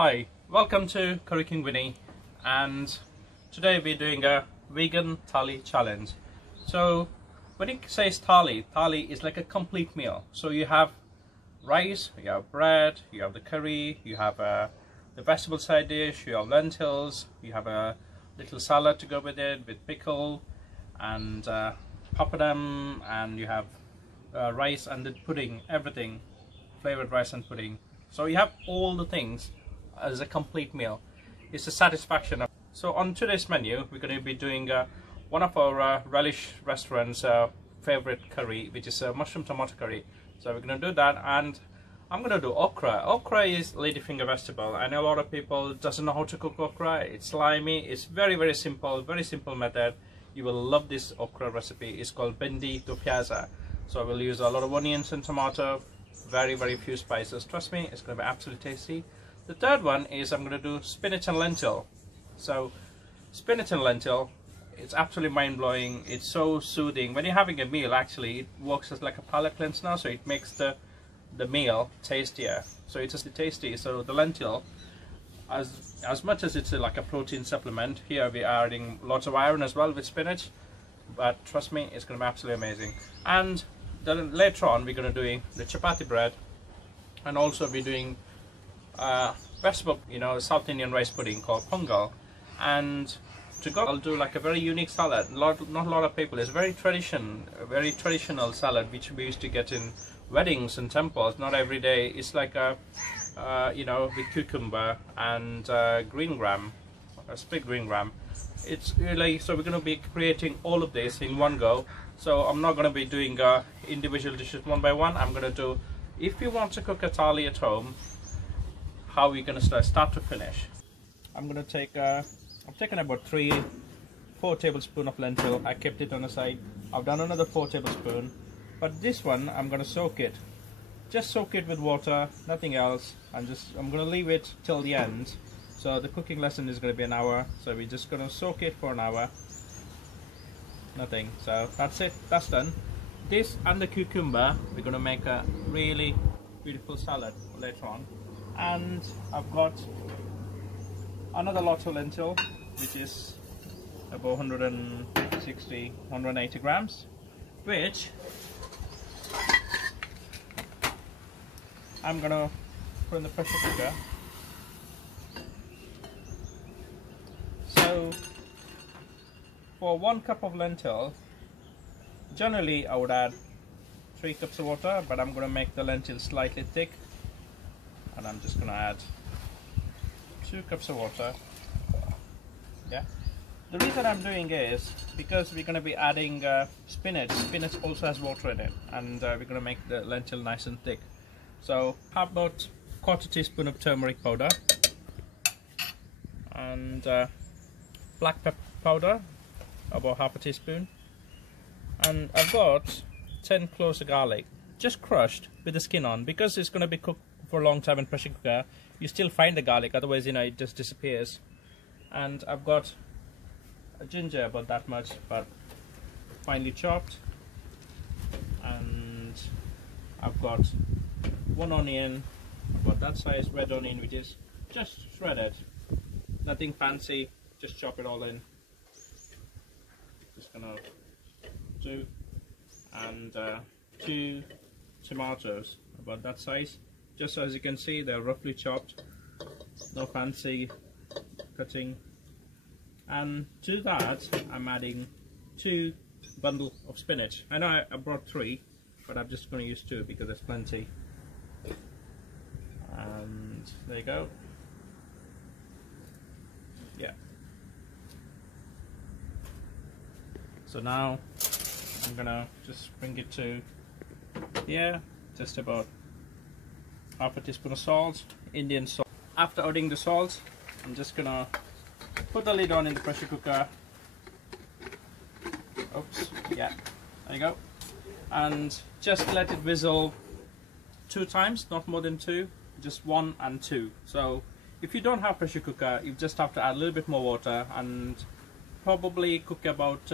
Hi, welcome to Curry King Winnie, and today we're doing a vegan thali challenge. So when it says thali is like a complete meal. So you have rice, you have bread, you have the curry, you have the vegetable side dish, you have lentils, you have a little salad to go with it with pickle and papadum, and you have rice and the pudding, everything, flavored rice and pudding. So you have all the things as a complete meal. It's a satisfaction. So on today's menu we're going to be doing one of our relish restaurants favorite curry, which is a mushroom tomato curry. So we're going to do that, and I'm going to do okra. Okra is ladyfinger vegetable. I know a lot of people doesn't know how to cook okra. It's slimy. It's very simple, very simple method. You will love this okra recipe. It's called Bhendi Do pyaza. So we'll use a lot of onions and tomato, very few spices. Trust me, it's going to be absolutely tasty. The third one is I'm going to do spinach and lentil. So spinach and lentil, it's absolutely mind-blowing. It's so soothing. When you're having a meal, actually, it works as like a palate cleanser, so it makes the meal tastier. So it's just tasty. So the lentil, as much as it's like a protein supplement, here we are adding lots of iron as well with spinach. But trust me, it's going to be absolutely amazing. And then later on, we're going to do the chapati bread, and also be doing vegetable, South Indian rice pudding called Pongal. And to go, I'll do like a very unique salad. Not a lot of people. It's very traditional salad which we used to get in weddings and temples. Not every day. It's like a with cucumber and green gram, split green gram. It's really, so we're going to be creating all of this in one go. So I'm not going to be doing individual dishes one by one. I'm going to do, if you want to cook a thali at home, how we're going to start to finish. I'm going to take I've taken about 4 tablespoons of lentil. I kept it on the side. I've done another 4 tablespoons, but this one I'm going to soak it. Just soak it with water, nothing else. I'm going to leave it till the end. So the cooking lesson is going to be an hour. So we're just going to soak it for an hour. Nothing. So that's it. That's done. This and the cucumber, we're going to make a really beautiful salad later on. And I've got another lot of lentil, which is about 160, 180 grams, which I'm gonna put in the pressure cooker. So for 1 cup of lentil, generally I would add 3 cups of water, but I'm gonna make the lentil slightly thick, and I'm just gonna add 2 cups of water. Yeah. The reason I'm doing is because we're going to be adding spinach. Spinach also has water in it, and we're going to make the lentil nice and thick. So how about 1/4 teaspoon of turmeric powder, and black pepper powder, about 1/2 teaspoon, and I've got 10 cloves of garlic, just crushed with the skin on, because it's going to be cooked for a long time in pressure cooker. You still find the garlic, otherwise it just disappears. And I've got a ginger about that much, but finely chopped, and I've got 1 onion about that size, red onion, which is just shredded, nothing fancy, just chop it all in. Just gonna do, and 2 tomatoes about that size. Just so as you can see, they're roughly chopped, no fancy cutting. And to that, I'm adding 2 bundles of spinach. I know I brought 3, but I'm just going to use 2 because there's plenty. And there you go. Yeah. So now I'm gonna just bring it to here, just about 1/2 teaspoon of salt, Indian salt. After adding the salt, I'm just gonna put the lid on in the pressure cooker. Oops, yeah, there you go. And just let it whistle 2 times, not more than 2, just 1 and 2. So if you don't have pressure cooker, you just have to add a little bit more water, and probably cook about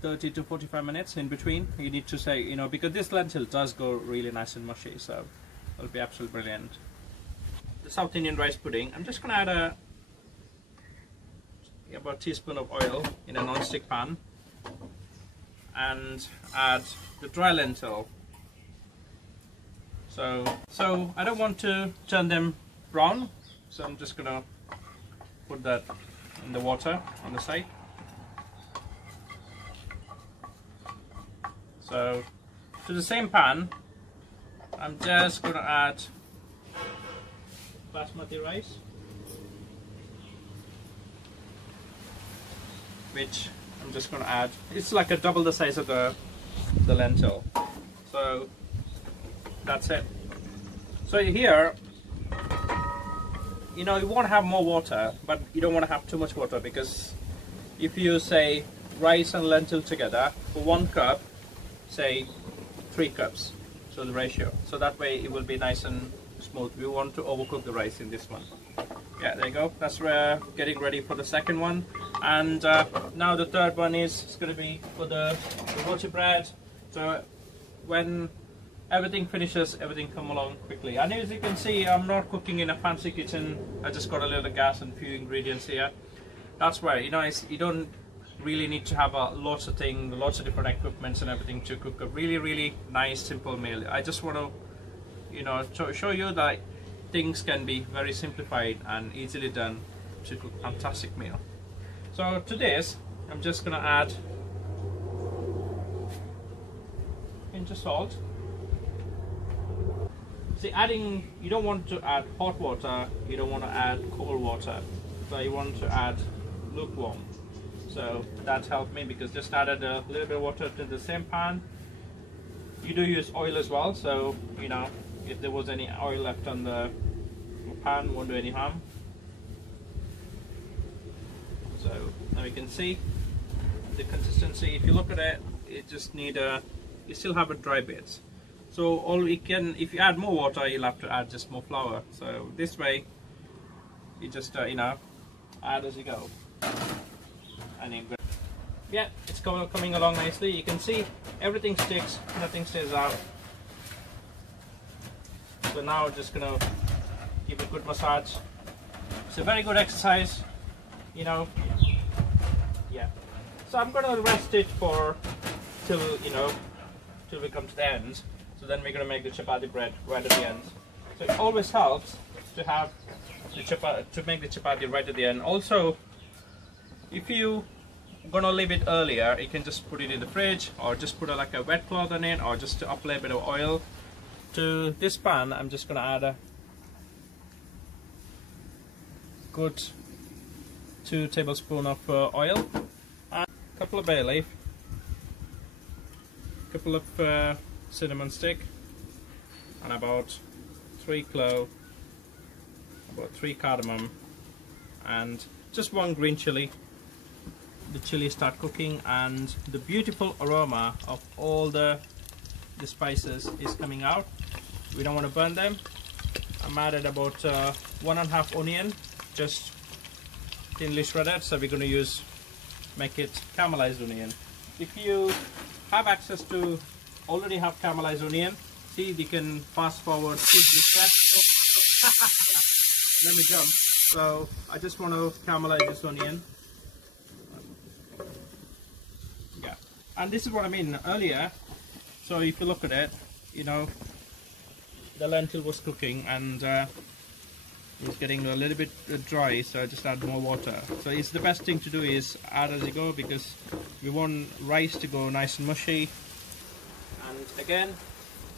30 to 45 minutes in between. You need to say, because this lentil does go really nice and mushy, so it'll be absolutely brilliant. The the South Indian rice pudding, I'm just going to add about a teaspoon of oil in a non-stick pan and add the dry lentil. So I don't want to turn them brown, so I'm just going to put that in the water on the side. So to the same pan, I'm just going to add basmati rice, which I'm just going to add. It's like a double the size of the lentil. So that's it. So here, you know, you want to have more water, but you don't want to have too much water, because if you say rice and lentil together for 1 cup, say 3 cups, so the ratio. So that way it will be nice and smooth. We want to overcook the rice in this one. Yeah, there you go. That's getting ready for the second one. And now the third one is going to be for the roti bread. So when everything finishes, everything come along quickly. And as you can see, I'm not cooking in a fancy kitchen. I just got a little gas and few ingredients here. That's why, you know, you don't really need to have lots of things, lots of different equipments and everything to cook a really nice simple meal. I just want to, you know, show you that things can be very simplified and easily done to cook a fantastic meal. So to this, I'm just going to add a pinch of salt. See, you don't want to add hot water, you don't want to add cold water, so you want to add lukewarm. So that helped me, because just added a little bit of water to the same pan. You do use oil as well, so you know, if there was any oil left on the pan, won't do any harm. So now you can see the consistency. If you look at it, it just need you still have a dry bits. So all you can, if you add more water, you'll have to add just more flour. So this way, you just you know, add as you go. And yeah, it's coming along nicely. You can see everything sticks, nothing stays out. So now we're just gonna give it a good massage. It's a very good exercise, you know. Yeah. So I'm gonna rest it for till we come to the end. So then we're gonna make the chapati bread right at the end. So it always helps to have to make the chapati right at the end. Also, if you gonna leave it earlier, you can just put it in the fridge, or just put like a wet cloth on it, or just to apply a bit of oil. To this pan, I'm just gonna add a good 2 tablespoons of oil, and a couple of bay leaf, a couple of cinnamon stick, and about 3 clove, about 3 cardamom, and just 1 green chili. The chili start cooking, and the beautiful aroma of all the spices is coming out. We don't want to burn them. I'm added about 1.5 onion, just thinly shredded. So we're going to make it caramelized onion. If you have access to already have caramelized onion, see, you can fast forward, skip this step. Let me jump. So I just want to caramelize this onion. Yeah, and this is what I mean earlier. So if you look at it, you know, the lentil was cooking and it's getting a little bit dry, so I just add more water. So it's the best thing to do is add as you go, because we want rice to go nice and mushy. And again,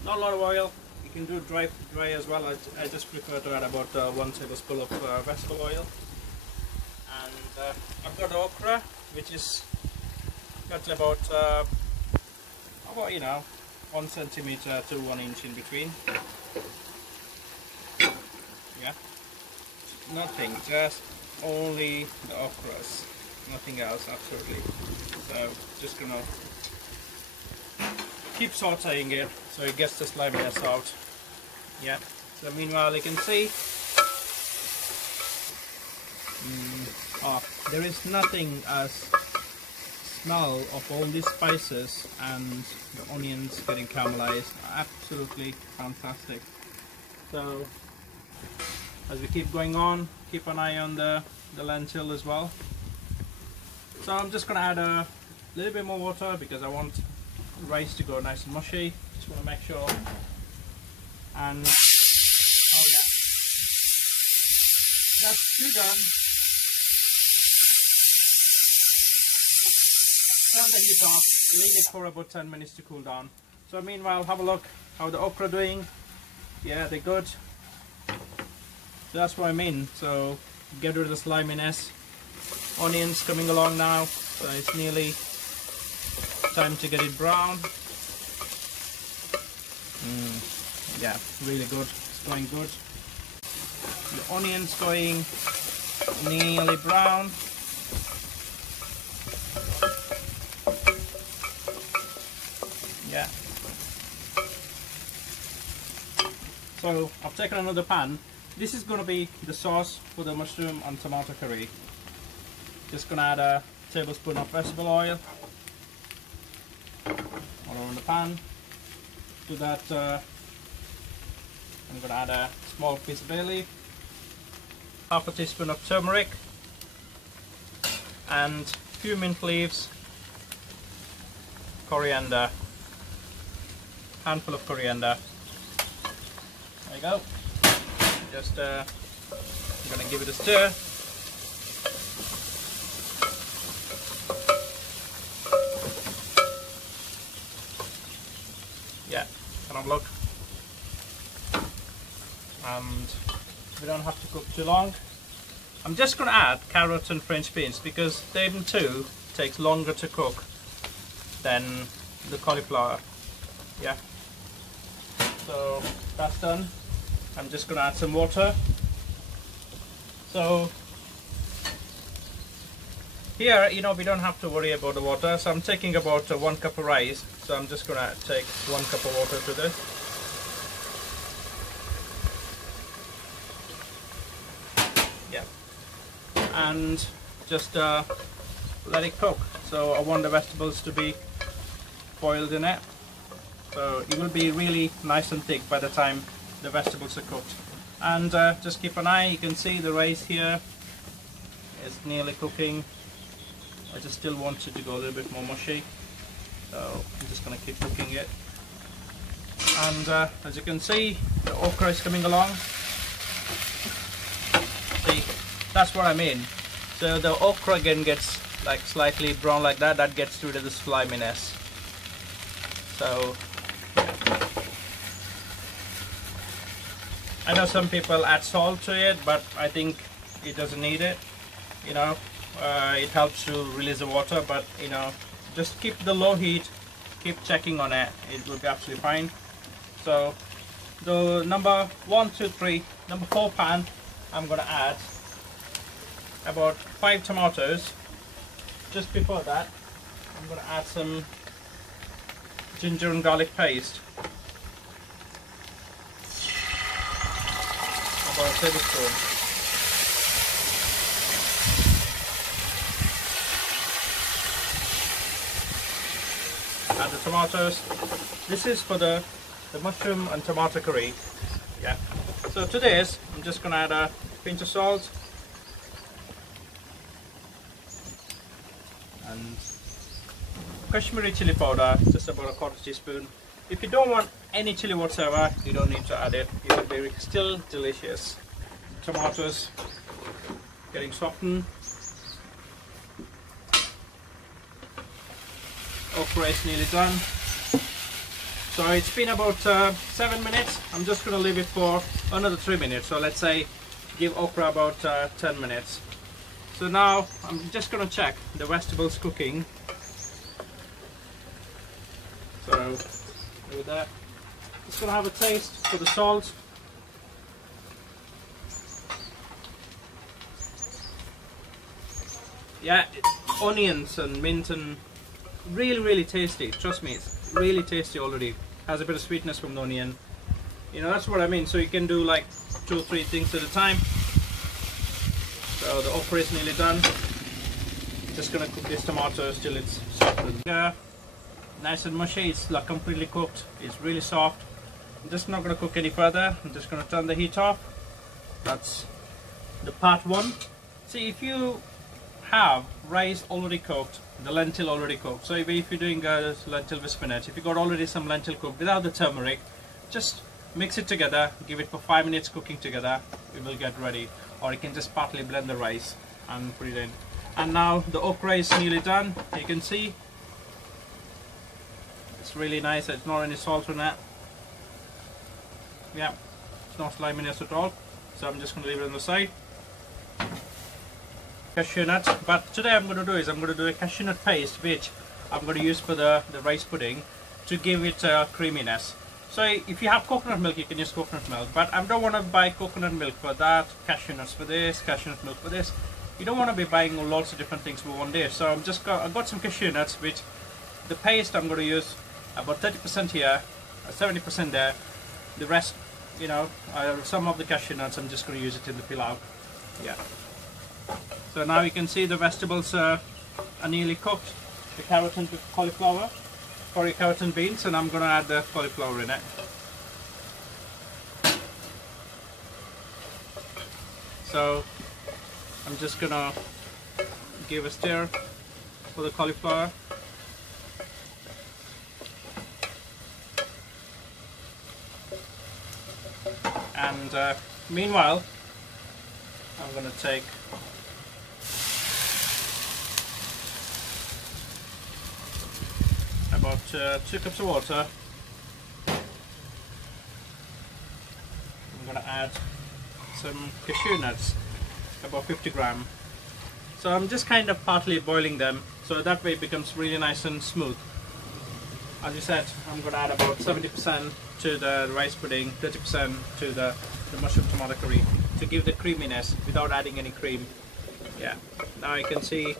not a lot of oil. You can do dry as well. I just prefer to add about 1 tablespoon of vegetable oil. And I've got okra, which is got about you know, 1 centimeter to 1 inch in between. Yeah, nothing, just only the okras, nothing else, absolutely. So just gonna keep sauteing it so it gets the sliminess out. Yeah, so meanwhile you can see there is nothing as smell of all these spices and the onions getting caramelized. Absolutely fantastic. So as we keep going on, keep an eye on the lentil as well. So I'm just going to add a little bit more water because I want rice to go nice and mushy. Just want to make sure. And oh yeah, that's two done. Turn the heat off, leave it for about 10 minutes to cool down. So meanwhile, have a look how the okra doing. Yeah, they're good. So that's what I mean. So get rid of the sliminess. Onions coming along now, so it's nearly time to get it brown. Yeah, really good. It's going good. The onions going nearly brown. Yeah. So I've taken another pan. This is going to be the sauce for the mushroom and tomato curry. Just going to add a tablespoon of vegetable oil all around the pan. To that, I'm going to add a small piece of bay leaf, half a teaspoon of turmeric, and a few mint leaves, coriander, handful of coriander. There you go. Just I'm going to give it a stir. Yeah, kind of look. And we don't have to cook too long. I'm just going to add carrots and French beans because them too takes longer to cook than the cauliflower. Yeah. So that's done. I'm just going to add some water. So here, you know, we don't have to worry about the water. So I'm taking about 1 cup of rice. So I'm just going to take 1 cup of water to this. Yeah. And just let it cook. So I want the vegetables to be boiled in it. So it will be really nice and thick by the time the vegetables are cooked. And just keep an eye. You can see the rice here is nearly cooking. I just still want it to go a little bit more mushy. So I'm just going to keep cooking it. And as you can see, the okra is coming along. See, that's what I mean. So the okra again gets like slightly brown like that. That gets rid of the sliminess. So I know some people add salt to it, but I think it doesn't need it. You know, it helps to release the water, but you know, just keep the low heat, keep checking on it. It will be absolutely fine. So the number 4 pan, I'm gonna add about 5 tomatoes. Just before that, I'm gonna add some ginger and garlic paste. About a tablespoon. Add the tomatoes. This is for the mushroom and tomato curry. Yeah. So to this, I'm just gonna add a pinch of salt and Kashmiri chili powder, just about a 1/4 teaspoon. If you don't want any chili whatsoever, you don't need to add it. It will be still delicious. Tomatoes getting softened. Okra is nearly done. So it's been about 7 minutes. I'm just going to leave it for another 3 minutes. So let's say give okra about 10 minutes. So now I'm just going to check the vegetables cooking. So with that, just going to have a taste for the salt. Yeah, onions and mint and really tasty. Trust me, it's really tasty already. Has a bit of sweetness from the onion. You know, that's what I mean. So you can do like 2 or 3 things at a time. So the okra is nearly done. Just gonna cook these tomatoes till it's softened. Nice and mushy. It's like completely cooked. It's really soft. I'm just not gonna cook any further. I'm just gonna turn the heat off. That's the part one. See, if you have rice already cooked, the lentil already cooked, so if you're doing lentil with spinach, if you got already some lentil cooked without the turmeric, just mix it together, give it for 5 minutes cooking together, it will get ready. Or you can just partly blend the rice and put it in. And now the okra is nearly done. You can see it's really nice. It's not any salt on it. Yeah, it's not sliminess at all. So I'm just going to leave it on the side. Cashew nuts. But today I'm going to do a cashew nut paste, which I'm going to use for the rice pudding to give it creaminess. So if you have coconut milk, you can use coconut milk, but I don't want to buy coconut milk for that, cashew nuts for this, cashew nut milk for this. You don't want to be buying lots of different things for one day. So I've got some cashew nuts, which the paste I'm going to use about 30% here, 70% there. The rest, you know, some of the cashew nuts I'm just going to use it in the pilaf. Yeah. So now you can see the vegetables are nearly cooked. The carrot and the cauliflower. Carrot and beans, and I'm going to add the cauliflower in it. So I'm just going to give a stir for the cauliflower. And meanwhile, I'm going to take about 2 cups of water. I'm going to add some cashew nuts, about 50 gram. So I'm just kind of partly boiling them, so that way it becomes really nice and smooth. As you said, I'm going to add about 70% to the rice pudding, 30% to the mushroom tomato curry to give the creaminess without adding any cream. Yeah, now you can see.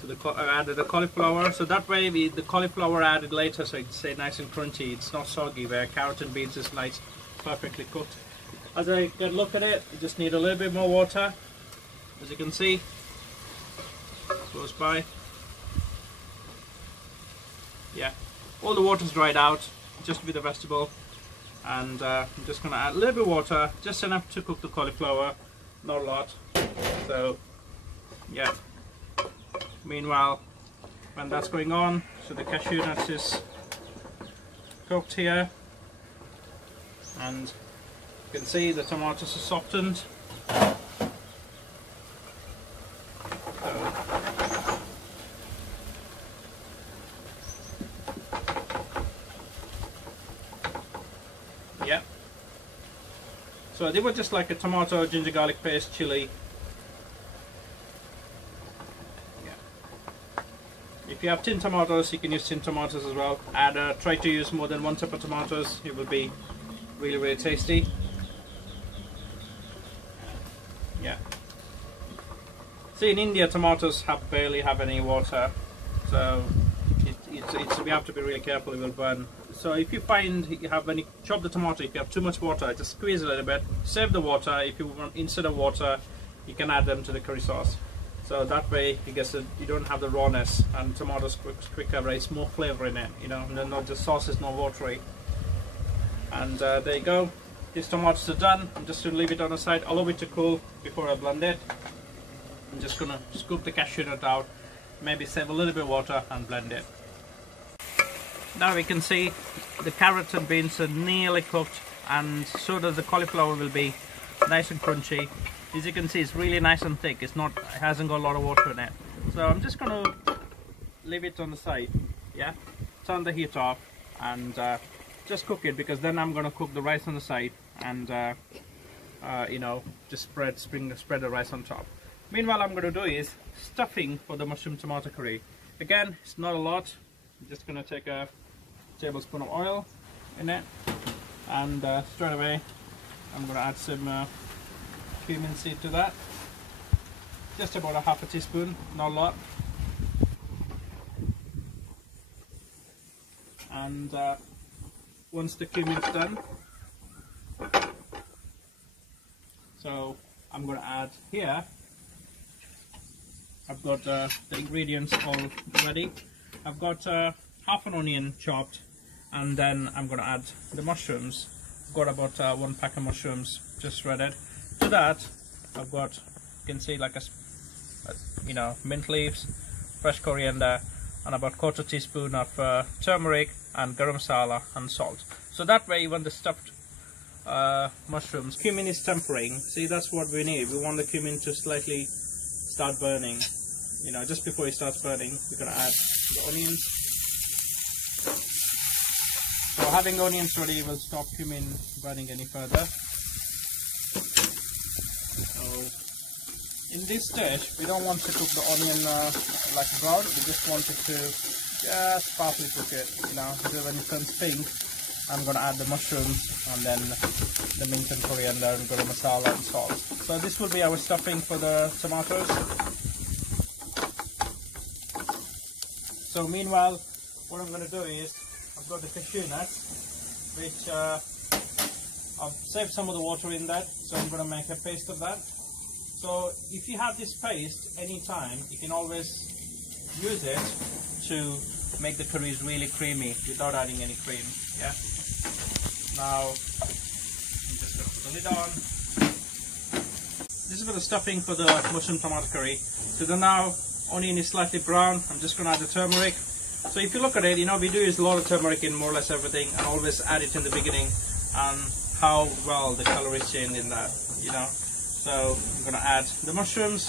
So I added the cauliflower, so that way the cauliflower added later, so it's nice and crunchy, it's not soggy, where carrot and beans is nice, perfectly cooked. As I can look at it, you just need a little bit more water, as you can see, close by. Yeah, all the water's dried out, just with the vegetable, and I'm just going to add a little bit of water, just enough to cook the cauliflower, not a lot. So, yeah. Meanwhile, when that's going on, so the cashew nuts is cooked here, and you can see the tomatoes are softened. Yeah. So they were just like a tomato, ginger garlic paste, chili. If you have tin tomatoes, you can use tin tomatoes as well. Try to use more than 1 type of tomatoes. It will be really, really tasty. Yeah. See, in India, tomatoes barely have any water, so we have to be really careful. It will burn. So if you find when you chop the tomato, if you have too much water, just squeeze a little bit. Save the water. If you want, instead of water, you can add them to the curry sauce. So that way, you don't have the rawness, and tomatoes quicker, it's more flavor in it, you know, and then not the sauce is not watery. And there you go. These tomatoes are done. I'm just going to leave it on the side, allow it to cool before I blend it. I'm just going to scoop the cashew nut out, maybe save a little bit of water and blend it. Now we can see the carrots and beans are nearly cooked, and so does the cauliflower will be nice and crunchy. As you can see, it's really nice and thick. It hasn't got a lot of water in it. So I'm just going to leave it on the side. Yeah, turn the heat off and just cook it, because then I'm going to cook the rice on the side and you know, just spread the rice on top. Meanwhile, I'm going to do is stuffing for the mushroom tomato curry. Again, it's not a lot. I'm just going to take a tablespoon of oil in it, and straight away I'm going to add some cumin seed to that, just about half a teaspoon, not a lot. And once the cumin's done, so I'm going to add here, I've got the ingredients all ready. I've got half an onion chopped, and then I'm going to add the mushrooms. got about 1 pack of mushrooms just shredded. To that, I've got, you can see, like a mint leaves, fresh coriander, and about 1/4 teaspoon of turmeric and garam masala and salt. So that way, when the stuffed mushrooms, cumin is tempering. See, that's what we need. We want the cumin to slightly start burning. Just before it starts burning, we're going to add the onions. So having onions ready will stop cumin burning any further. So in this stage, we don't want to cook the onion like brown. We just want it to just partly cook it. Until when it turns pink, I'm going to add the mushrooms and then the mint and coriander and garam masala and salt. So this will be our stuffing for the tomatoes. So meanwhile, what I'm going to do is, I've got the cashew nuts, which I've saved some of the water in that, so I'm going to make a paste of that. So if you have this paste anytime, you can always use it to make the curries really creamy without adding any cream. Yeah. Now I'm just going to put the lid on. This is for the stuffing for the mushroom tomato curry. So now onion is slightly brown. I'm just going to add the turmeric. So if you look at it, we do use a lot of turmeric in more or less everything, and always add it in the beginning, and how well the color is changed in that, So I'm going to add the mushrooms.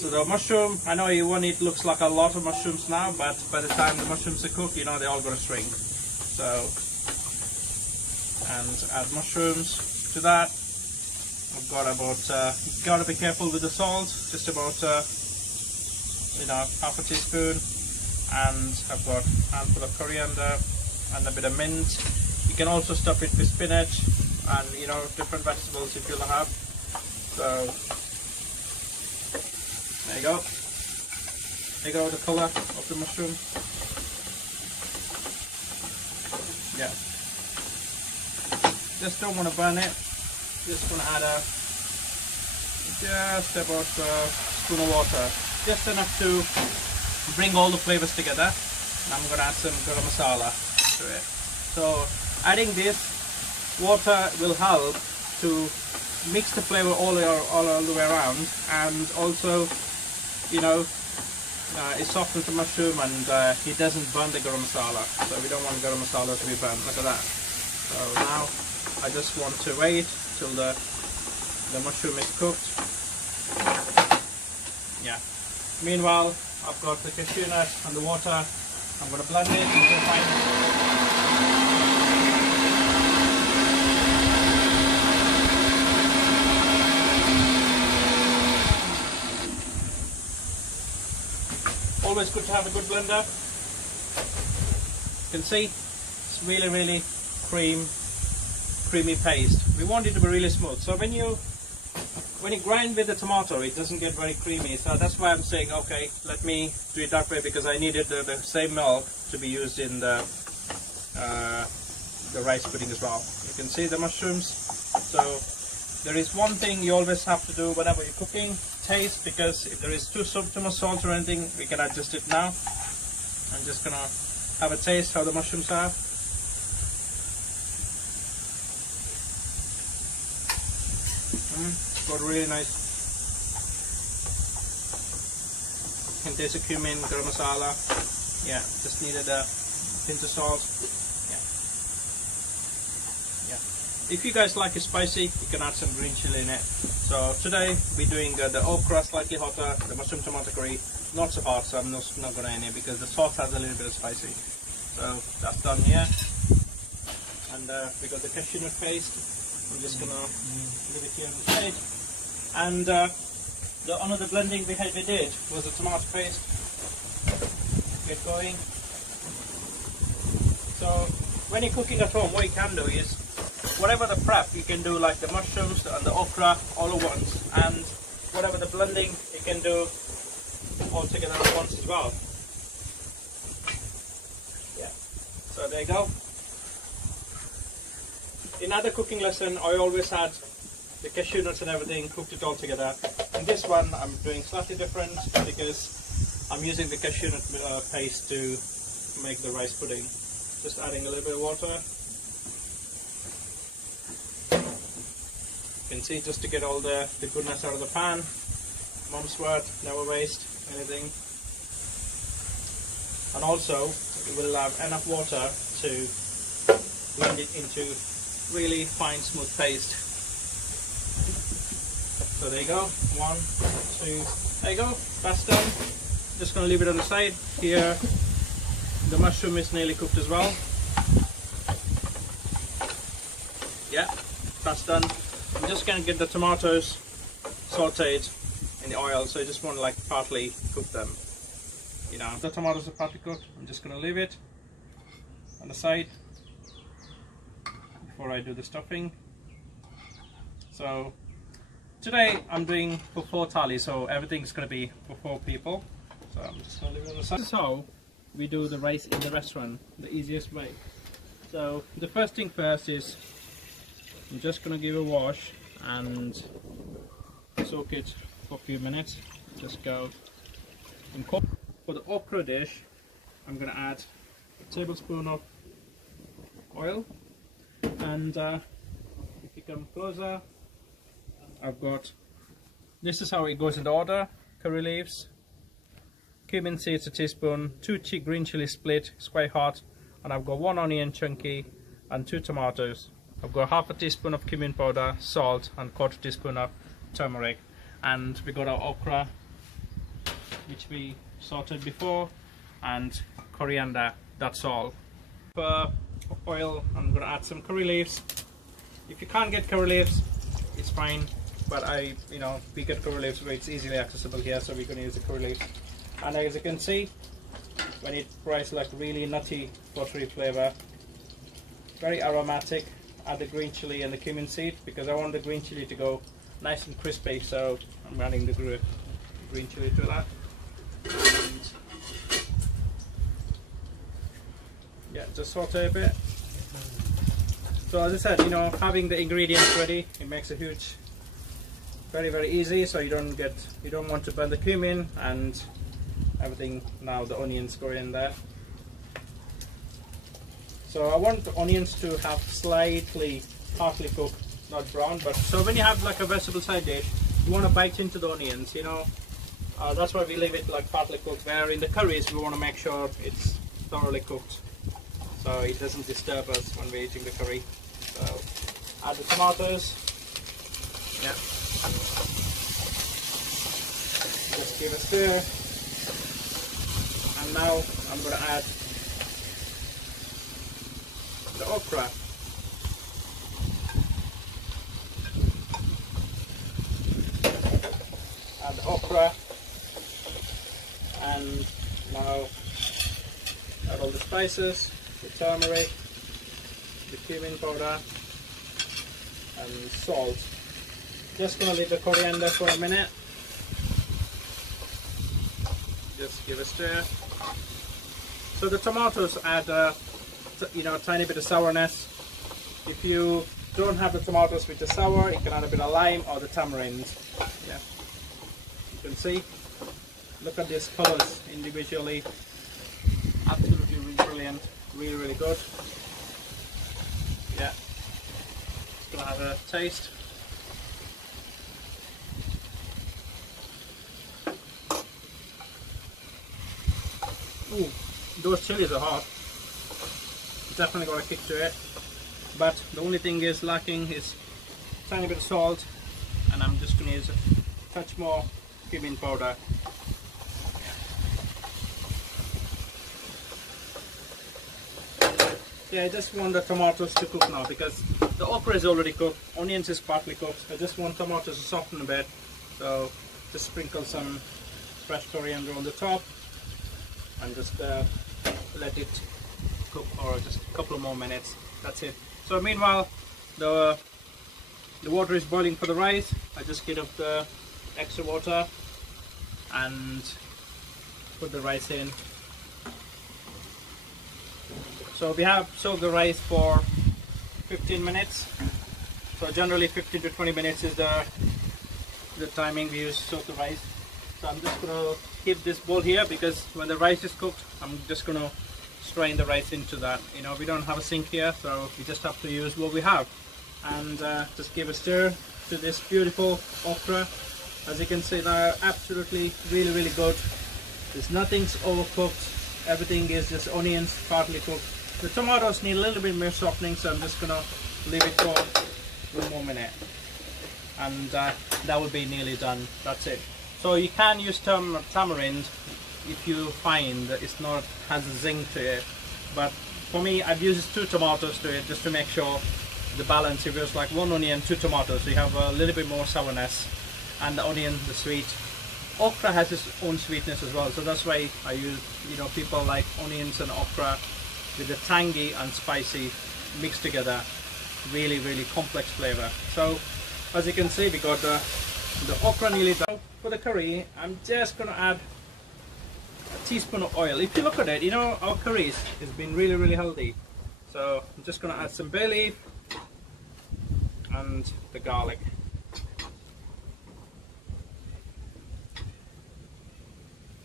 So the mushroom, I know it looks like a lot of mushrooms now, but by the time the mushrooms are cooked, they're all going to shrink. So, and add mushrooms to that. I've got about, got to be careful with the salt, just about, half a teaspoon. And I've got a handful of coriander and a bit of mint. You can also stuff it with spinach and different vegetables if you'll have. So there you go. There you go, the colour of the mushroom. Yeah. Just don't want to burn it. Just going to add just about a spoon of water, just enough to bring all the flavors together. And I'm going to add some garam masala to it. So adding this water will help to mix the flavor all the way around, and also it softens the mushroom, and it doesn't burn the garam masala. So we don't want garam masala to be burnt. Look at that. So now I just want to wait till the mushroom is cooked. Yeah. Meanwhile, I've got the cashew nut and the water. I'm going to blend it until fine. Always good to have a good blender. You can see it's really creamy paste. We want it to be really smooth. So when you grind with the tomato, it doesn't get very creamy. So that's why I'm saying, okay, let me do it that way, because I needed the same milk to be used in the rice pudding as well. You can see the mushrooms. So there is one thing you always have to do whenever you're cooking: taste, because if there is too much salt or anything, we can adjust it now. I'm just gonna have a taste how the mushrooms are. Got really nice. You can taste the cumin, garam masala. Yeah, just needed a pinch of salt. Yeah. If you guys like it spicy, you can add some green chili in it. So today we're doing the okra slightly hotter, the mushroom tomato curry not so hot, so I'm not going to any, because the sauce has a little bit of spicy. So that's done here. And we got the cashew nut paste. I'm just going to leave it here on the side. And another blending we did was the tomato paste. Get going. So when you're cooking at home, what you can do is, whatever the prep, you can do like the mushrooms and the okra all at once, and whatever the blending, you can do all together at once as well. Yeah. So there you go. In other cooking lesson, I always had the cashew nuts and everything, cooked it all together. And this one I'm doing slightly different, because I'm using the cashew nut paste to make the rice pudding. Just adding a little bit of water. can see, just to get all the goodness out of the pan. Mum's word, never waste anything. And also you will have enough water to blend it into really fine smooth paste. So there you go, 1, 2, there you go, that's done. Just going to leave it on the side. Here the mushroom is nearly cooked as well. Yeah, that's done. I'm just going to get the tomatoes sauteed in the oil, so I just want to like partly cook them. You know, the tomatoes are partly cooked. I'm just going to leave it on the side before I do the stuffing. So today I'm doing for 4 thali, so everything's going to be for 4 people. So I'm just going to leave it on the side. This is how we do the rice in the restaurant, the easiest way. So the first thing first is I'm just going to give a wash and soak it for a few minutes. Just go and cook. For the okra dish, I'm going to add a tablespoon of oil, and if you come closer, I've got, this is how it goes in order: curry leaves, cumin seeds a teaspoon, 2 green chili split, it's quite hot, and I've got 1 onion chunky and 2 tomatoes. I've got half a teaspoon of cumin powder, salt, and 1/4 teaspoon of turmeric. And we got our okra, which we sauteed before, and coriander. That's all. For oil, I'm going to add some curry leaves. If you can't get curry leaves, it's fine, but we get curry leaves where it's easily accessible here, so we're going to use the curry leaves. And as you can see, when it fries, like really nutty, buttery flavor, very aromatic. Add the green chili and the cumin seed, because I want the green chili to go nice and crispy, so I'm adding the green chili to that. And yeah, just saute a bit. So as I said, having the ingredients ready, it makes a huge, very easy, so you don't want to burn the cumin and everything. Now the onions go in there. So I want the onions to have slightly partly cooked, not brown. But so when you have like a vegetable side dish, you want to bite into the onions. That's why we leave it like partly cooked. Where in the curries, we want to make sure it's thoroughly cooked, so it doesn't disturb us when we're eating the curry. So add the tomatoes. Yeah. Just give a stir, and now I'm going to add the okra. Add the okra, and now add all the spices, the turmeric, the cumin powder, and salt. Just gonna leave the coriander for a minute. Just give a stir. So the tomatoes add a tiny bit of sourness. If you don't have the tomatoes which are sour, you can add a bit of lime or the tamarind. Yeah, you can see. Look at these colors individually. Absolutely brilliant. Really good. Yeah. Just gonna have a taste. Ooh, those chilies are hot. Definitely got a kick to it, but the only thing is lacking is a tiny bit of salt, and I'm just going to use a touch more cumin powder. Yeah, I just want the tomatoes to cook now, because the okra is already cooked, onions is partly cooked. I just want tomatoes to soften a bit, so just sprinkle some fresh coriander on the top and just let it cook for just a couple of more minutes. That's it. So meanwhile, the water is boiling for the rice. I just get up the extra water and put the rice in. So we have soaked the rice for 15 minutes. So generally 15 to 20 minutes is the timing we use to soak the rice. So I'm just going to keep this bowl here, because when the rice is cooked, I'm just going to strain the rice into that. We don't have a sink here, so we just have to use what we have. and just give a stir to this beautiful okra. As you can see, they're absolutely really good. There's nothing's overcooked, everything is just onions partly cooked. The tomatoes need a little bit more softening, so I'm just gonna leave it for 1 more minute, and that will be nearly done. That's it. So you can use tamarind if you find that it's not has a zing to it, but for me I've used 2 tomatoes to it just to make sure the balance. If it was like 1 onion, 2 tomatoes, so you have a little bit more sourness, and the onion, the sweet. Okra has its own sweetness as well, so that's why I use, you know, people like onions and okra with the tangy and spicy mixed together. Really complex flavor. So as you can see, we got the okra nearly done. For the curry, I'm just gonna add a teaspoon of oil. If you look at it, you know, our curries has been really healthy. So I'm just gonna add some bay leaf and the garlic.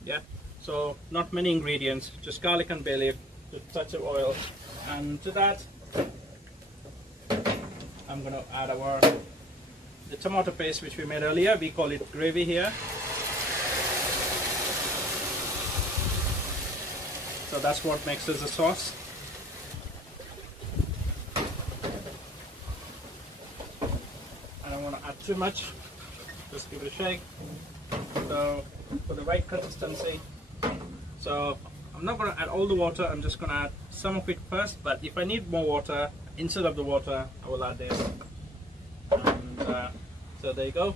Yeah, so not many ingredients, just garlic and bay leaf, just a touch of oil, and to that I'm gonna add the tomato paste which we made earlier. We call it gravy here. So that's what makes us a sauce. I don't want to add too much, just give it a shake. So for the right consistency. So I'm not going to add all the water, I'm just going to add some of it first, but if I need more water, instead of the water, I will add this. And so there you go.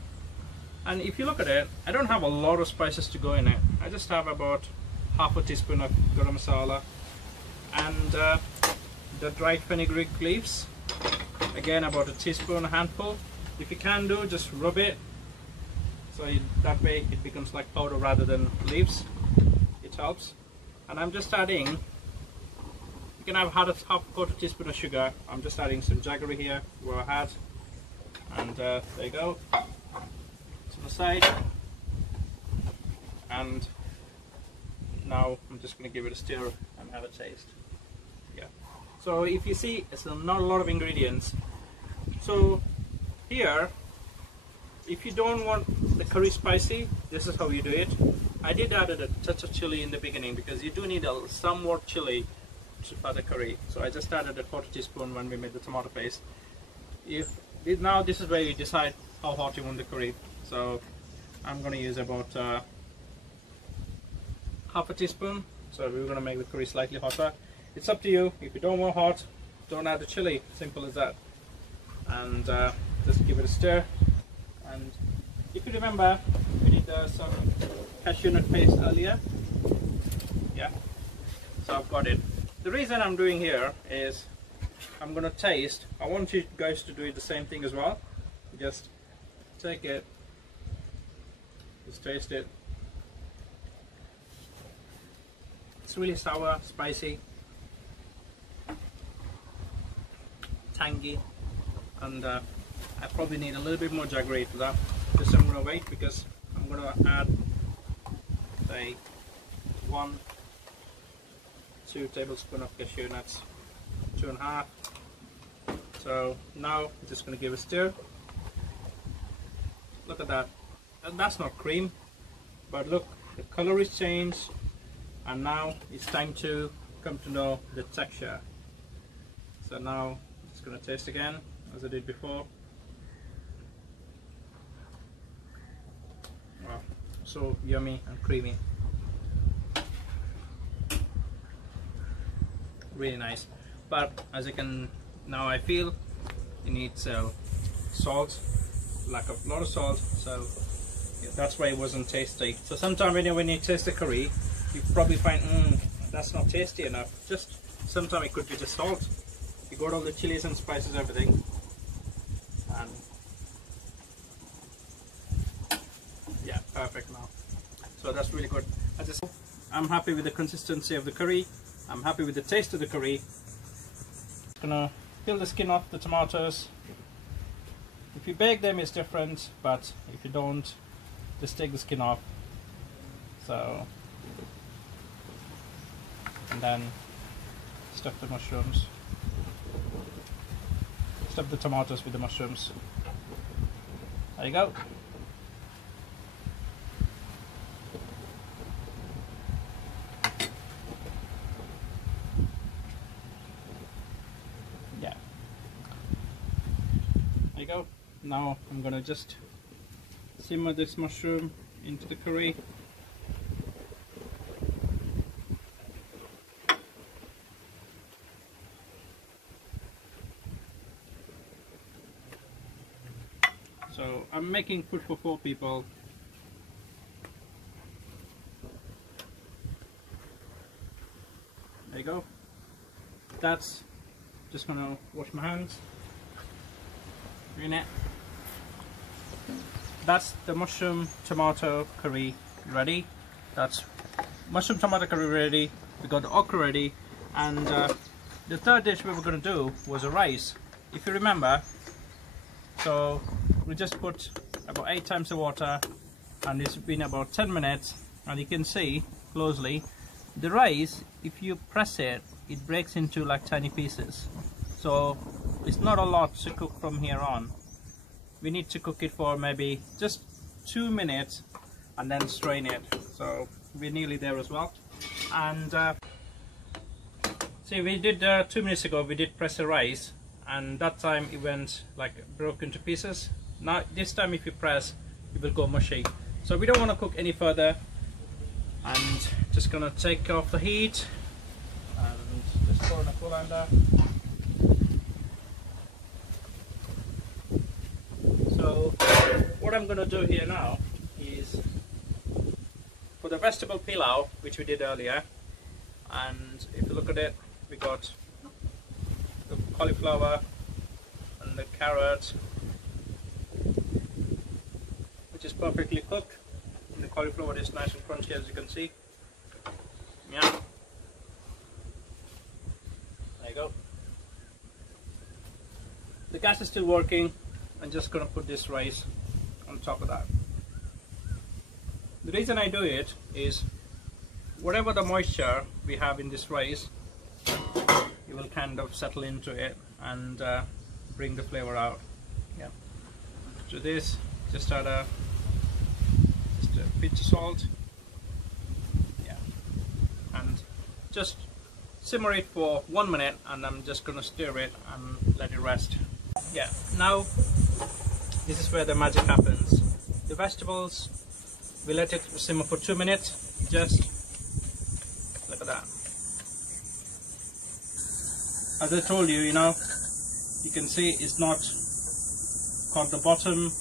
And if you look at it, I don't have a lot of spices to go in it. I just have about half a teaspoon of garam masala and the dried fenugreek leaves. Again, about a teaspoon, a handful. If you can do, just rub it. So that way it becomes like powder rather than leaves. It helps. And I'm just adding, you can have half a quarter teaspoon of sugar. I'm just adding some jaggery here where I had. And there you go. To the side. And now I'm just going to give it a stir and have a taste. Yeah. So if you see, it's not a lot of ingredients. So here, if you don't want the curry spicy, this is how you do it. I did add a touch of chili in the beginning because you do need a somewhat chili for the curry. So I just added a quarter teaspoon when we made the tomato paste. Now this is where you decide how hot you want the curry. So I'm going to use about half a teaspoon. So we're going to make the curry slightly hotter. It's up to you. If you don't want hot, don't add the chili. Simple as that. And just give it a stir. And if you remember, we did some cashew nut paste earlier. Yeah, so I've got it. The reason I'm doing here is I'm going to taste. I want you guys to do the same thing as well. Just take it, just taste it. It's really sour, spicy, tangy, and I probably need a little bit more jaggery for that. Just I'm going to wait because I'm going to add, say, 1-2 tablespoons of cashew nuts, 2.5. So now I'm just going to give a stir. Look at that. And that's not cream, but look, the color is changed, and now it's time to come to know the texture. So now I'm just going to taste again as I did before. Wow, so yummy and creamy. Really nice. But as you can, now I feel it needs salt, lack of lot of salt, so yeah, that's why it wasn't tasty. So sometimes when you taste the curry, you probably find that's not tasty enough. Just sometimes it could be just salt. You got all the chilies and spices, everything, and yeah, perfect now. So that's really good. I'm happy with the consistency of the curry. I'm happy with the taste of the curry. Gonna peel the skin off the tomatoes. If you bake them, it's different, but if you don't, just take the skin off. So, and then stuff the mushrooms up the tomatoes with the mushrooms. There you go. Yeah. There you go. Now I'm gonna just simmer this mushroom into the curry. So I'm making food for 4 people. There you go. That's just gonna wash my hands. It. That's the mushroom tomato curry ready. That's mushroom tomato curry ready. We got the okra ready, and the third dish we were gonna do was a rice. If you remember, so we just put about 8 times the water, and it's been about 10 minutes, and you can see closely the rice, if you press it, it breaks into like tiny pieces. So it's not a lot to cook from here on. We need to cook it for maybe just 2 minutes and then strain it. So we're nearly there as well. And see, we did 2 minutes ago, we did press the rice, and that time it went like broke into pieces. Now this time if you press, it will go mushy. So we don't want to cook any further, and just gonna take off the heat and just pour in a colander. So what I'm gonna do here now is for the vegetable pilau, which we did earlier, and if you look at it, we got the cauliflower and the carrot, which is perfectly cooked, and the cauliflower is nice and crunchy, as you can see. Yeah, there you go. The gas is still working. I'm just gonna put this rice on top of that. The reason I do it is whatever the moisture we have in this rice, it will kind of settle into it and bring the flavor out. Yeah. To this, just add a pinch of salt. Yeah. And just simmer it for 1 minute, and I'm just gonna stir it and let it rest. Yeah. Now this is where the magic happens. The vegetables, we let it simmer for 2 minutes. Just look at that. As I told you, you know, you can see it's not caught the bottom,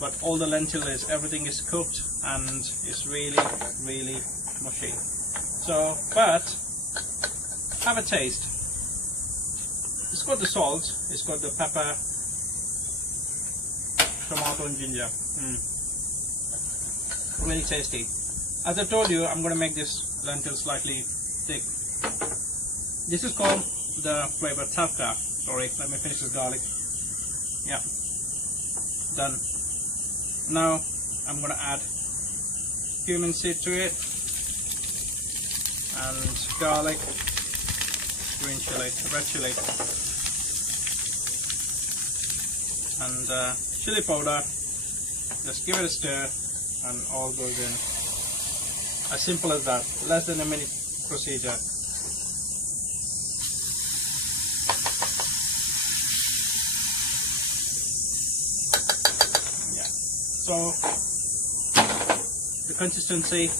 but all the lentil is, everything is cooked, and it's really, really mushy. So, but have a taste. It's got the salt, it's got the pepper, tomato and ginger. Really tasty. As I told you, I'm going to make this lentil slightly thick. This is called the flavor tavka. Sorry, let me finish this garlic. Yeah, done. Now I'm going to add cumin seed to it, and garlic, green chili, red chili, and chili powder. Just give it a stir and all goes in. As simple as that. Less than a minute procedure. Yeah. So the consistency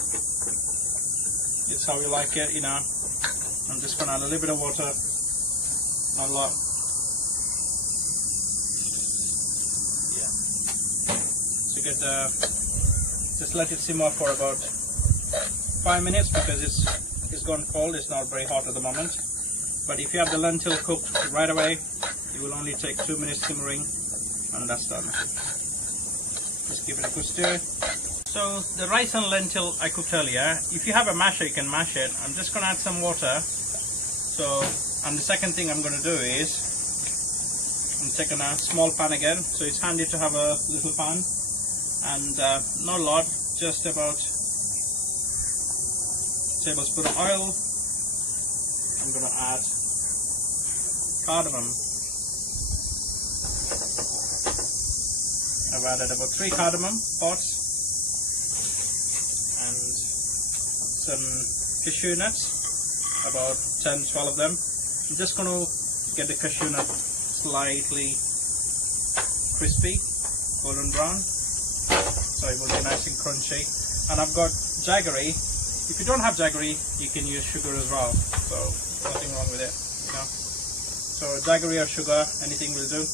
is how you like it, you know. I'm just gonna add a little bit of water, not a lot. Get just let it simmer for about 5 minutes, because it's gone cold. It's not very hot at the moment, but if you have the lentil cooked right away, it will only take 2 minutes simmering, and that's done. Just give it a good stir. So the rice and lentil I cooked earlier, if you have a masher you can mash it. I'm just going to add some water. So, and the second thing I'm going to do is I'm taking a small pan again, so it's handy to have a little pan. And not a lot, just about tablespoon of oil. I'm going to add cardamom, I've added about 3 cardamom pods and some cashew nuts, about 10-12 of them. I'm just going to get the cashew nut slightly crispy, golden brown, so it will be nice and crunchy. And I've got jaggery. If you don't have jaggery, you can use sugar as well, so nothing wrong with it, you know. So jaggery or sugar, anything will do.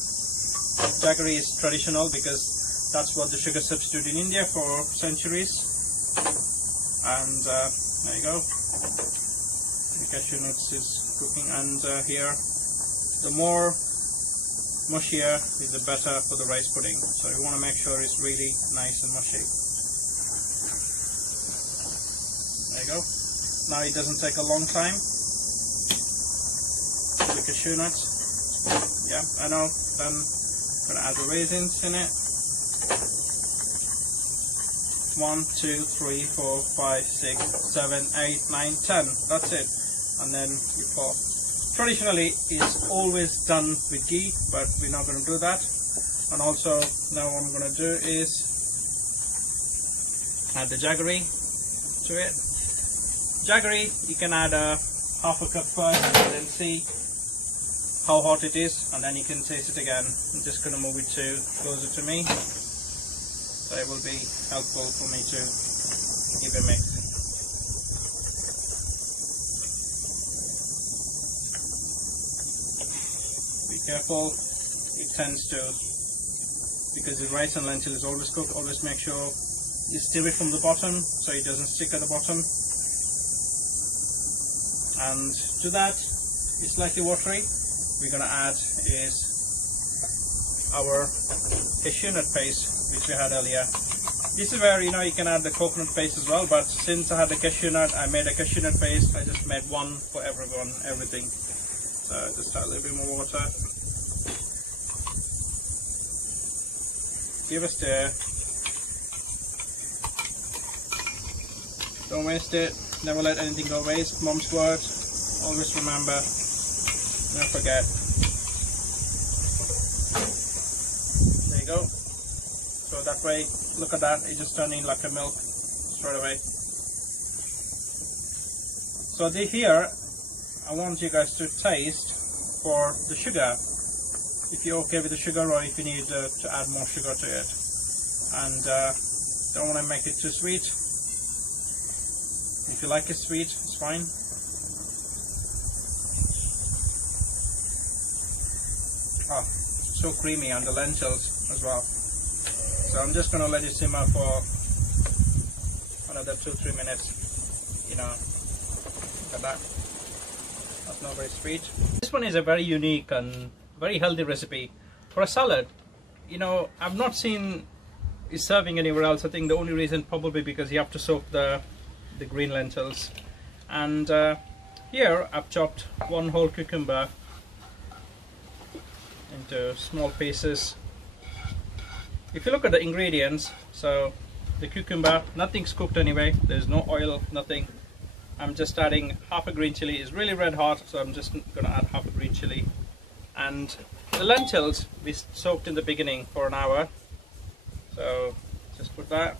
Jaggery is traditional because that's what the sugar substitute in India for centuries. And there you go. The cashew nuts is cooking, and here, the more mushier is the better for the rice pudding. So you want to make sure it's really nice and mushy. There you go. Now it doesn't take a long time. The cashew nuts. Yeah, I know. Then I'm gonna add the raisins in it. 1, 2, 3, 4, 5, 6, 7, 8, 9, 10. That's it. And then you pour. Traditionally, it's always done with ghee, but we're not going to do that. And also, now what I'm going to do is add the jaggery to it. Jaggery, you can add half a cup first and then see how hot it is, and then you can taste it again. I'm just going to move it closer to me, so it will be helpful for me to give a mix. Careful, it tends to, because the rice and lentil is always cooked, always make sure you stir it from the bottom so it doesn't stick at the bottom. And to that, it's slightly watery. We're going to add is our cashew nut paste, which we had earlier. This is where, you know, you can add the coconut paste as well, but since I had the cashew nut, I made a cashew nut paste. I just made one for everything. So just add a little bit more water. Give a stir. Don't waste it. Never let anything go waste. Mom's word. Always remember. Never forget. There you go. So that way, look at that. It just turned in like a milk straight away. So here, I want you guys to taste for the sugar. If you're okay with the sugar, or if you need to add more sugar to it. And don't want to make it too sweet. If you like it sweet, it's fine. Oh, so creamy on the lentils as well. So I'm just going to let it simmer for another 2-3 minutes. You know, look at that. That's not very sweet. This one is a very unique and very healthy recipe for a salad. You know, I've not seen it serving anywhere else. I think the only reason probably because you have to soak the green lentils. And here I've chopped 1 whole cucumber into small pieces. If you look at the ingredients, so the cucumber, nothing's cooked anyway. There's no oil, nothing. I'm just adding half a green chili. It's really red hot, so I'm just gonna add half a green chili. And the lentils we soaked in the beginning for an hour, so just put that.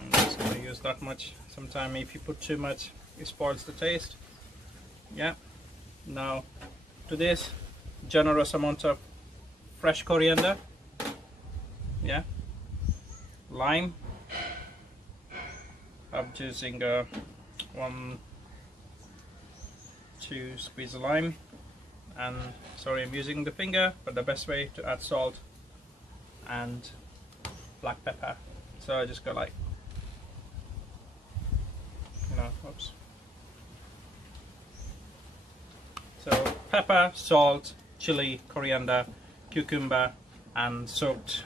I'm just going to use that much. Sometimes if you put too much, it spoils the taste. Yeah. Now to this, generous amount of fresh coriander. Yeah. Lime. I'm using 1, 2 squeeze of lime, and sorry I'm using the finger, but the best way to add salt and black pepper. So I just go like, you know, oops. So pepper, salt, chili, coriander, cucumber, and soaked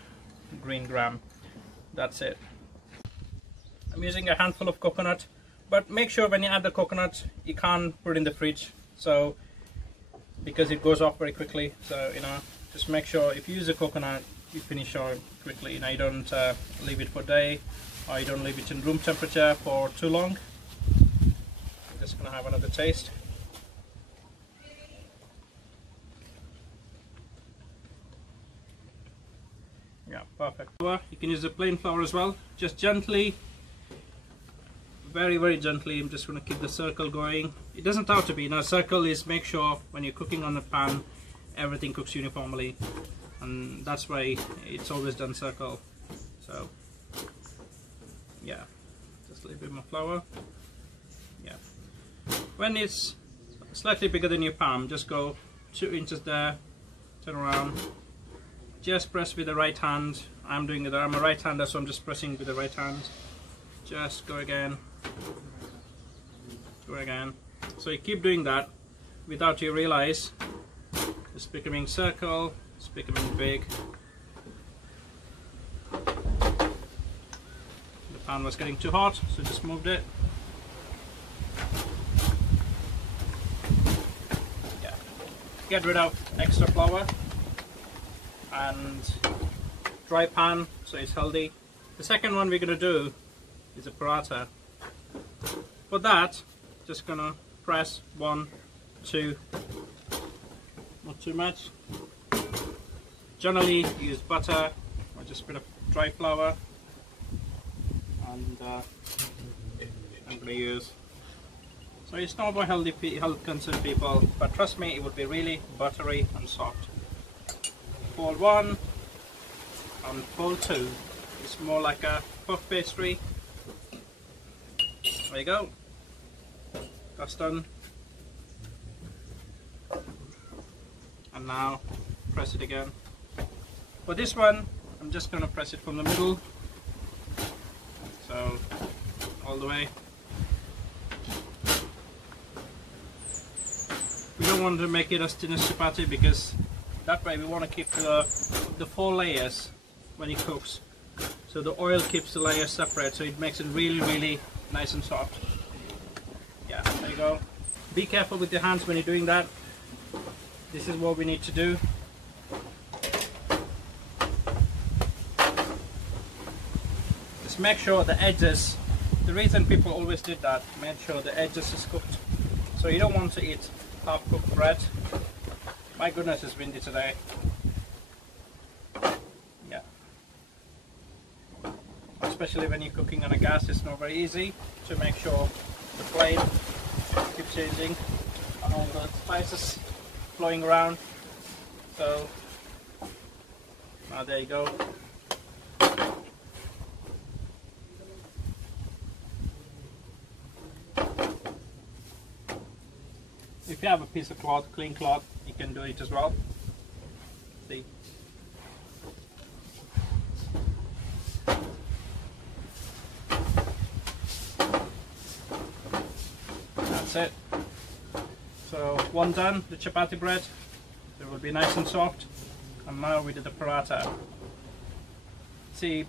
green gram. That's it. I'm using a handful of coconut, but make sure when you add the coconut, you can't put it in the fridge, so because it goes off very quickly. So you know, just make sure if you use a coconut, you finish it quickly. You know, you don't leave it for a day, or you don't leave it in room temperature for too long. I'm just gonna have another taste. Yeah, perfect. You can use the plain flour as well. Just gently, very gently. I'm just going to keep the circle going. It doesn't have to be. Now, circle is make sure when you're cooking on the pan, everything cooks uniformly, and that's why it's always done circle. So, yeah, just a little bit more flour. Yeah. When it's slightly bigger than your palm, just go 2 inches there, turn around, just press with the right hand. I'm doing it, I'm a right hander, so I'm just pressing with the right hand. Just go again, go again. So you keep doing that without you realize it's becoming circle, it's becoming big. The pan was getting too hot, so just moved it. Yeah. Get rid of extra flour and dry pan, so it's healthy. The second one we're going to do is a paratha. For that, just gonna press 1, 2, not too much. Generally use butter or just a bit of dry flour, and I'm gonna use. So it's not about health concerned people, but trust me, it would be really buttery and soft. Fold 1 and fold 2. It's more like a puff pastry. There you go. That's done. And now press it again. For this one, I'm just going to press it from the middle. So all the way. We don't want to make it as thin as chapati, because that way we want to keep the 4 layers when it cooks. So the oil keeps the layers separate, so it makes it really nice and soft. Yeah, there you go. Be careful with your hands when you're doing that. This is what we need to do. Just make sure the edges, the reason people always did that, make sure the edges is cooked. So you don't want to eat half cooked bread. My goodness, it's windy today. Yeah. Especially when you're cooking on a gas, it's not very easy to make sure the flame keeps changing and all the spices flowing around. So now there you go. If you have a piece of cloth, clean cloth, you can do it as well. See? That's it. So one done, the chapati bread. It will be nice and soft. And now we do the paratha. See,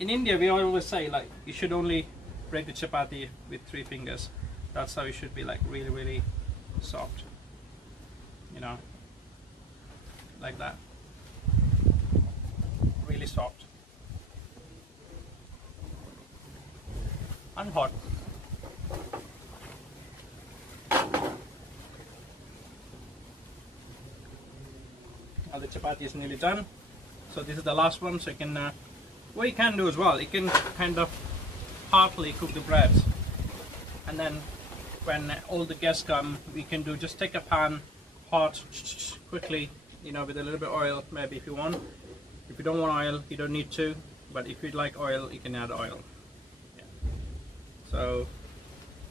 in India we always say like you should only break the chapati with 3 fingers. That's how it should be, like really soft. You know, like that. Really soft. And hot. Now the chapati is nearly done. So this is the last one. So you can, what you can do as well, you can kind of partly cook the bread, and then when all the guests come, we can do just take a pan, hot, quickly, you know, with a little bit of oil, maybe if you want. If you don't want oil, you don't need to, but if you'd like oil, you can add oil. Yeah. So,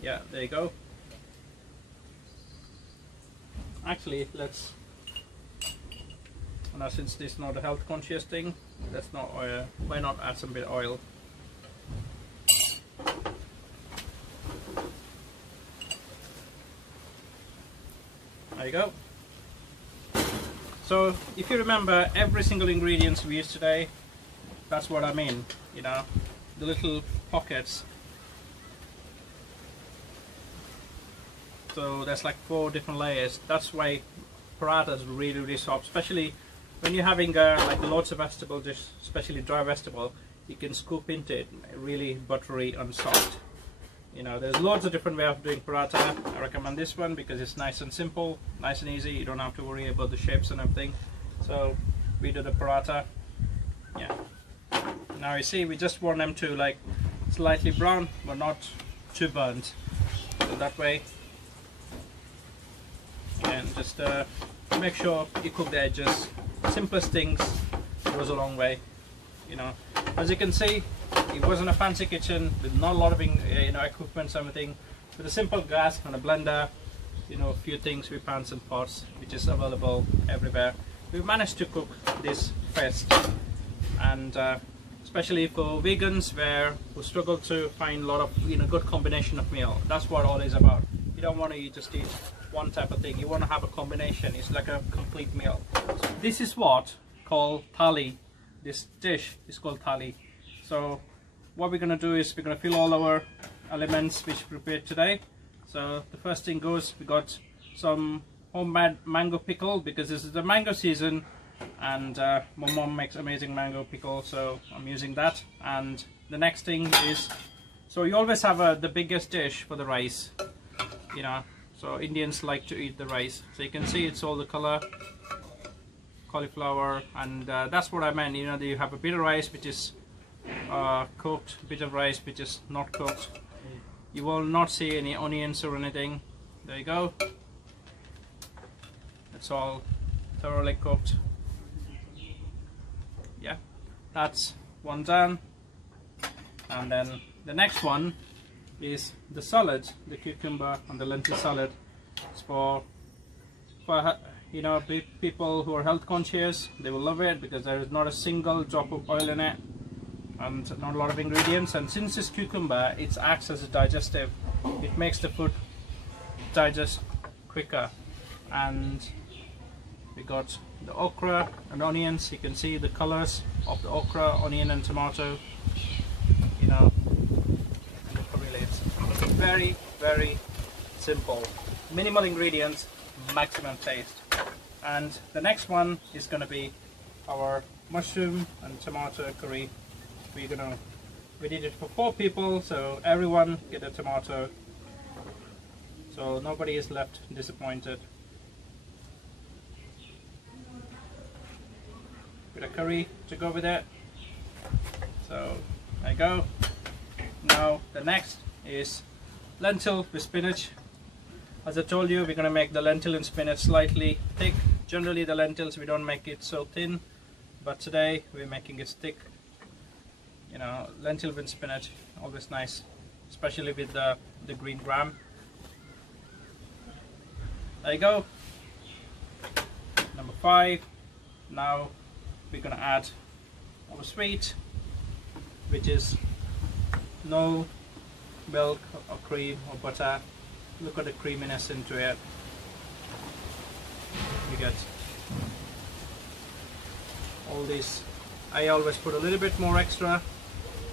yeah, there you go. Actually, let's, now since this is not a health conscious thing, let's not oil, why not add some bit of oil. There you go. So if you remember every single ingredients we used today, that's what I mean, you know, the little pockets. So there's like 4 different layers. That's why paratha is really soft, especially when you're having like lots of vegetable dish, especially dry vegetable, you can scoop into it really buttery and soft. You know, there's lots of different ways of doing paratha. I recommend this one because it's nice and simple, nice and easy. You don't have to worry about the shapes and everything. So we do the paratha. Yeah. Now you see, we just want them to like slightly brown but not too burnt, so that way, and just make sure you cook the edges. Simplest things goes a long way, you know. As you can see, it wasn't a fancy kitchen with not a lot of equipment, everything, with a simple gas and a blender, you know, a few things with pans and pots which is available everywhere. We've managed to cook this fest, and especially for vegans who struggle to find a lot of good combination of meal. That's what all is about. You don't want to just eat one type of thing. You want to have a combination. It's like a complete meal. So this is what called Thali. This dish is called Thali. So what we're going to do is we're going to fill all our elements which we prepared today. So the first thing goes, we got some homemade mango pickle because this is the mango season, and my mom makes amazing mango pickle, so I'm using that. And the next thing is, so you always have the biggest dish for the rice, you know, so Indians like to eat the rice. So you can see it's all the color, cauliflower, and that's what I meant, you know, that you have a bit of rice which is cooked, bit of rice which is not cooked. You will not see any onions or anything. There you go. It's all thoroughly cooked. Yeah, that's one done. And then the next one is the salad, the cucumber and the lentil salad. It's for you know, people who are health conscious. They will love it because there is not a single drop of oil in it and not a lot of ingredients. And since it's cucumber, it acts as a digestive. It makes the food digest quicker. And we got the okra and onions. You can see the colors of the okra, onion and tomato, you know, and the curry leaves. Very, very simple. Minimal ingredients, maximum taste. And the next one is going to be our mushroom and tomato curry. We did it for 4 people, so everyone get a tomato, so nobody is left disappointed. Bit of curry to go with it. So there you go. Now the next is lentil with spinach. As I told you, we're going to make the lentil and spinach slightly thick. Generally the lentils we don't make it so thin, but today we're making it thick. You know, lentil with spinach, always nice, especially with the green gram. There you go. Number 5. Now we're going to add our sweet, which is no milk or cream or butter. Look at the creaminess into it. You get all this. I always put a little bit more extra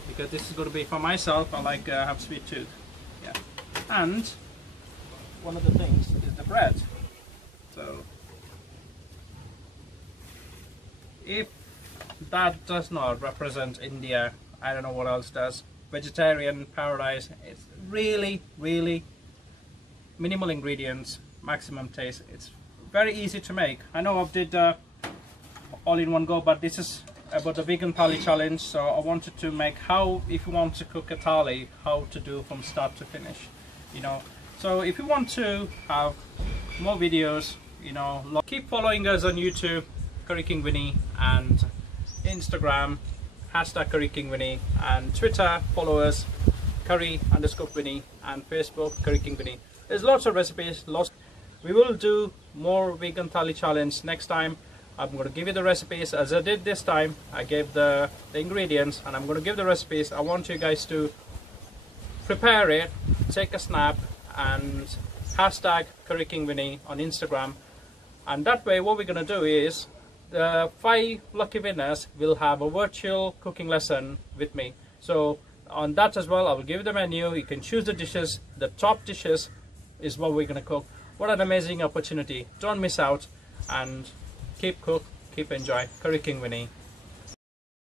because this is going to be for myself. I like have sweet tooth. Yeah. And one of the things is the bread. So if that does not represent India, I don't know what else does. Vegetarian paradise. It's really, really minimal ingredients, maximum taste. It's very easy to make. I know I did all in one go, but this is about the vegan thali challenge, so I wanted to make how, if you want to cook a thali, how to do from start to finish, you know. So if you want to have more videos, you know, keep following us on YouTube, Curry King Vinny, and Instagram, #Curry King Vinny, and Twitter, follow us, Curry_Vinny, and Facebook, Curry King Vinny. There's lots of recipes, we will do more vegan thali challenge next time. I'm going to give you the recipes as I did this time. I gave the ingredients and I'm going to give the recipes. I want you guys to prepare it, take a snap, and #Curry King Vinny on Instagram. And that way what we're going to do is the 5 lucky winners will have a virtual cooking lesson with me. So on that as well, I will give you the menu. You can choose the dishes. The top dishes is what we're going to cook. What an amazing opportunity. Don't miss out, and keep cook, keep enjoy. Curry King Vinny.